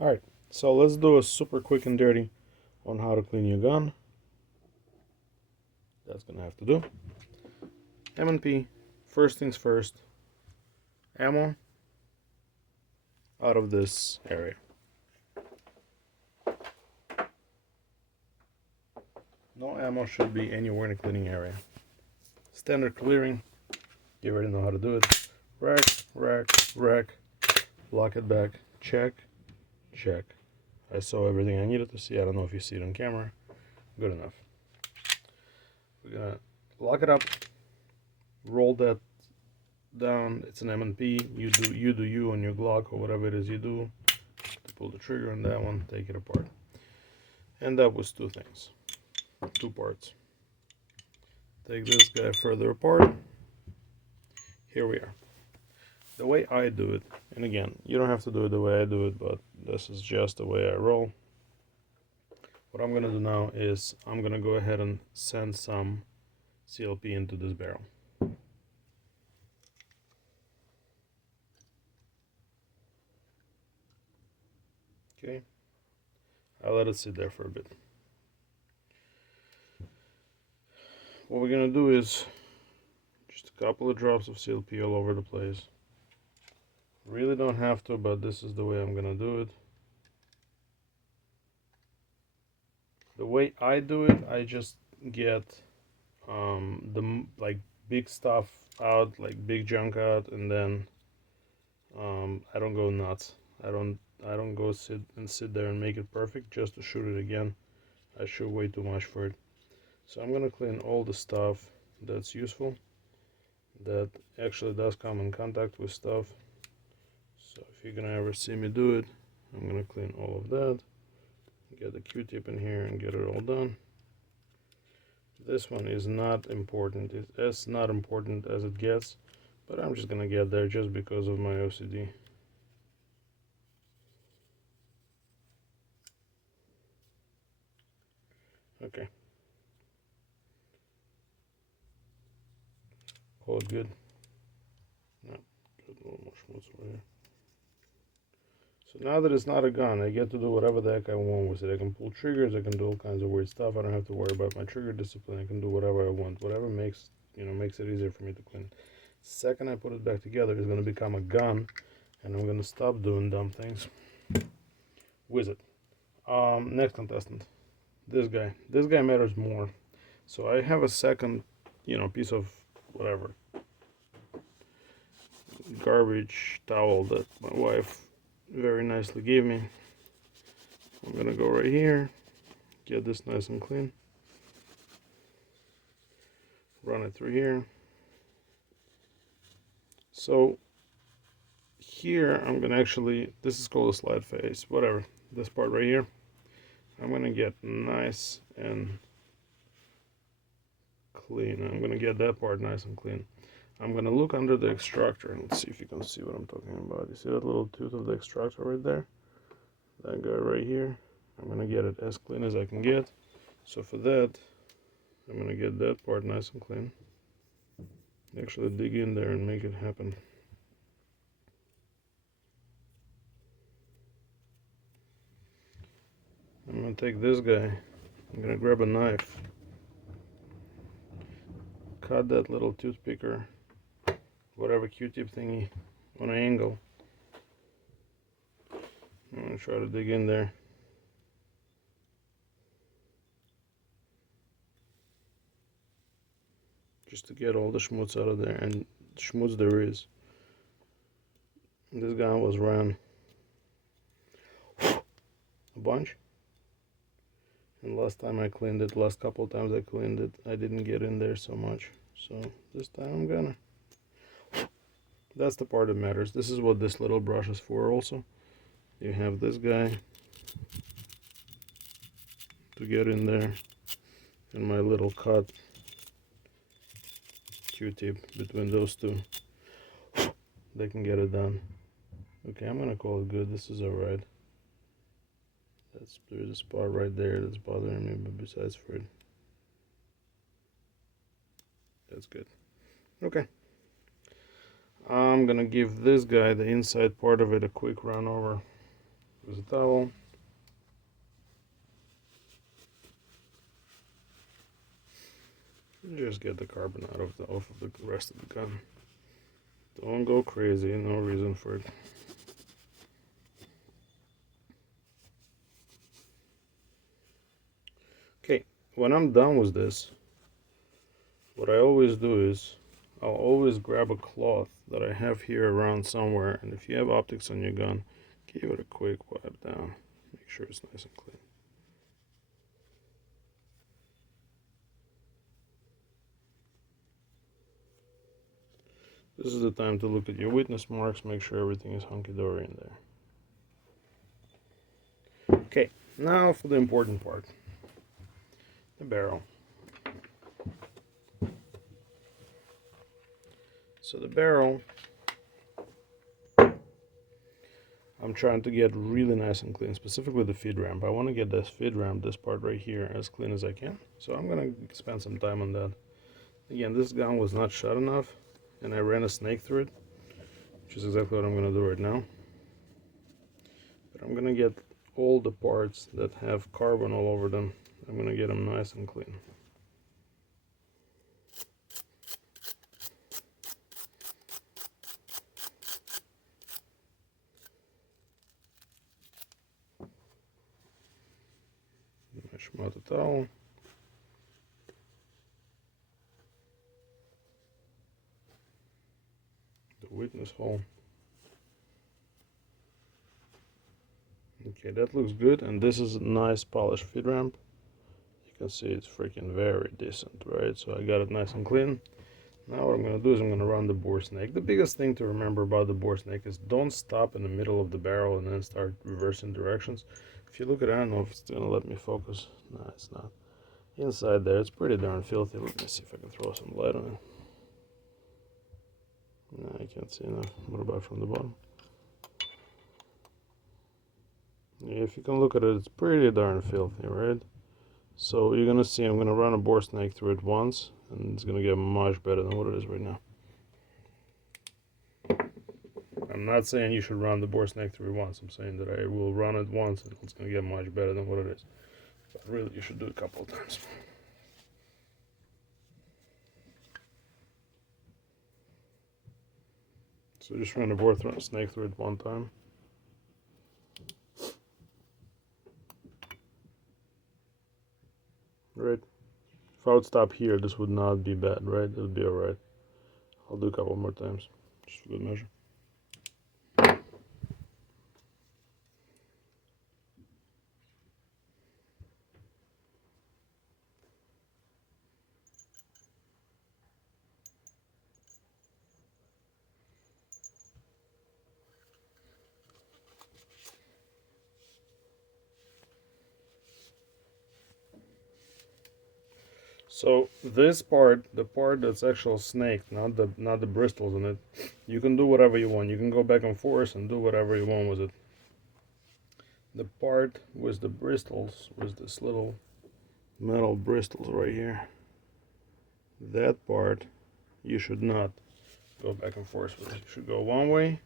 Alright, so let's do a super quick and dirty on how to clean your gun. That's gonna have to do. M&P, first things first, ammo out of this area. No ammo should be anywhere in the cleaning area. Standard clearing, you already know how to do it. Rack, rack, rack, lock it back, check, check. I saw everything I needed to see. I don't know if you see it on camera. Good enough. We're gonna lock it up, roll that down. It's an M&P. You do you on your Glock or whatever it is you do to pull the trigger on that one. Take it apart. And that was two things, two parts. Take this guy further apart. Here we are. The way I do it, and again, you don't have to do it the way I do it, but this is just the way I roll. What I'm gonna do now is I'm gonna go ahead and send some CLP into this barrel. Okay, I let it sit there for a bit. What we're gonna do is just a couple of drops of CLP all over the place. Really don't have to, but this is the way I'm gonna do it. The way I do it, I just get the big stuff out, like big junk out, and then I don't go nuts. I don't go sit there and make it perfect just to shoot it again. I shoot way too much for it. So I'm gonna clean all the stuff that's useful, that actually does come in contact with stuff. So if you're gonna ever see me do it, I'm gonna clean all of that, get the Q-tip in here and get it all done. This one is not important. It's as not important as it gets, but I'm just gonna get there just because of my OCD. Okay. Call it good. No, good, a little more schmutz over here. So now that it's not a gun, I get to do whatever the heck I want with it. I can pull triggers, I can do all kinds of weird stuff. I don't have to worry about my trigger discipline. I can do whatever I want. Whatever makes it easier for me to clean. Second I put it back together, it's gonna become a gun, and I'm gonna stop doing dumb things with it. Next contestant. This guy. This guy matters more. So I have a second, piece of whatever garbage towel that my wife very nicely gave me. I'm gonna go right here, get this nice and clean, run it through here. So here I'm gonna actually, this is called a slide face, whatever, this part right here, I'm gonna get nice and clean. I'm gonna get that part nice and clean. I'm gonna look under the extractor and let's see if you can see what I'm talking about. You see that little tooth of the extractor right there? That guy right here. I'm gonna get it as clean as I can get. So for that, I'm gonna get that part nice and clean. Actually dig in there and make it happen. I'm gonna take this guy. I'm gonna grab a knife. Cut that little toothpicker, whatever Q-tip thingy, on an angle. I'm gonna try to dig in there. Just to get all the schmutz out of there, and schmutz there is. This guy was ran a bunch. And last time I cleaned it, last couple of times I cleaned it, I didn't get in there so much. So this time I'm gonna. That's the part that matters. This is what this little brush is for also. You have this guy to get in there, and my little cut Q-tip between those two. They can get it done. Okay, I'm gonna call it good. This is alright. There's a spot right there that's bothering me, but besides for it, that's good. Okay. I'm gonna give this guy, the inside part of it, a quick run over. With a towel. Just get the carbon out of off of the rest of the gun. Don't go crazy, no reason for it. Okay, when I'm done with this, what I always do is I'll always grab a cloth that I have here around somewhere, and if you have optics on your gun, give it a quick wipe down. Make sure it's nice and clean. This is the time to look at your witness marks, make sure everything is hunky-dory in there. Okay, now for the important part. The barrel. So the barrel, I'm trying to get really nice and clean, specifically the feed ramp. I want to get this feed ramp, this part right here, as clean as I can. So I'm going to spend some time on that. Again, this gun was not shut enough, and I ran a snake through it, which is exactly what I'm going to do right now. But I'm going to get all the parts that have carbon all over them. I'm going to get them nice and clean. Mesh out the towel. The witness hole. Okay, that looks good, and this is a nice polished feed ramp. You can see it's freaking very decent, right? So I got it nice and clean. Now what I'm going to do is I'm going to run the bore snake. The biggest thing to remember about the bore snake is don't stop in the middle of the barrel and then start reversing directions. If you look at it, I don't know if it's going to let me focus. No, it's not. Inside there, it's pretty darn filthy. Let me see if I can throw some light on it. No, I can't see enough. What about from the bottom? Yeah, if you can look at it, it's pretty darn filthy, right? So you're gonna see I'm gonna run a bore snake through it once, and it's gonna get much better than what it is right now. I'm not saying you should run the bore snake through it once. I'm saying that I will run it once and it's gonna get much better than what it is. But really, you should do it a couple of times. So just run the bore snake through it one time. Right. If I would stop here, this would not be bad, right? It would be alright. I'll do a couple more times, just for good measure. So this part, the part that's actual snake, not the bristles in it, you can do whatever you want. You can go back and forth and do whatever you want with it. The part with the bristles, with this little metal bristles right here, that part you should not go back and forth with it. You should go one way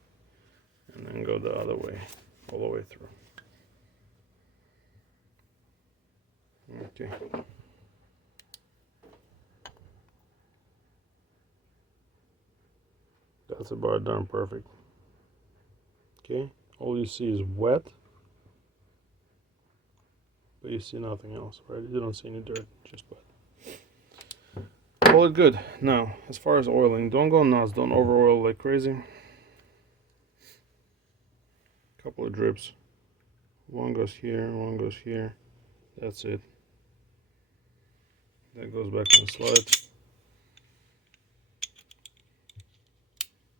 and then go the other way, all the way through. Okay. That's about darn perfect. Okay, all you see is wet, but you see nothing else, right? You don't see any dirt, just wet. Call it good. Now, as far as oiling, don't go nuts, don't over oil like crazy. Couple of drips. One goes here, one goes here. That's it. That goes back on the slide.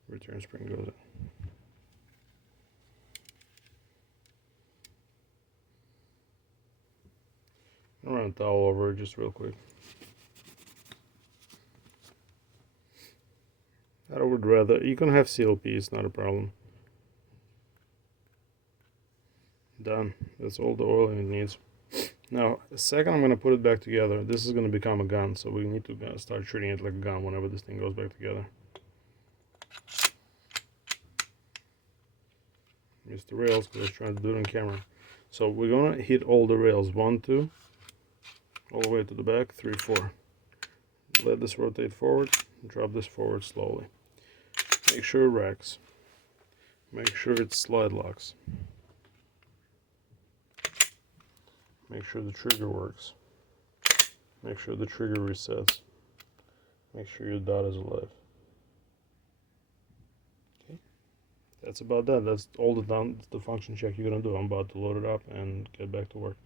Return spring goes in. I'll run a towel over it just real quick. I would rather, you can have CLP, it's not a problem. Done. That's all the oiling it needs. Now, a second I'm going to put it back together. This is going to become a gun, so we need to start treating it like a gun whenever this thing goes back together. Missed the rails because I was trying to do it on camera. So we're gonna hit all the rails. 1, 2, all the way to the back. 3, 4. Let this rotate forward. Drop this forward slowly. Make sure it racks. Make sure it slide locks. Make sure the trigger works. Make sure the trigger resets. Make sure your dot is alive. Okay, that's about that. That's all the function check you're gonna do. I'm about to load it up and get back to work.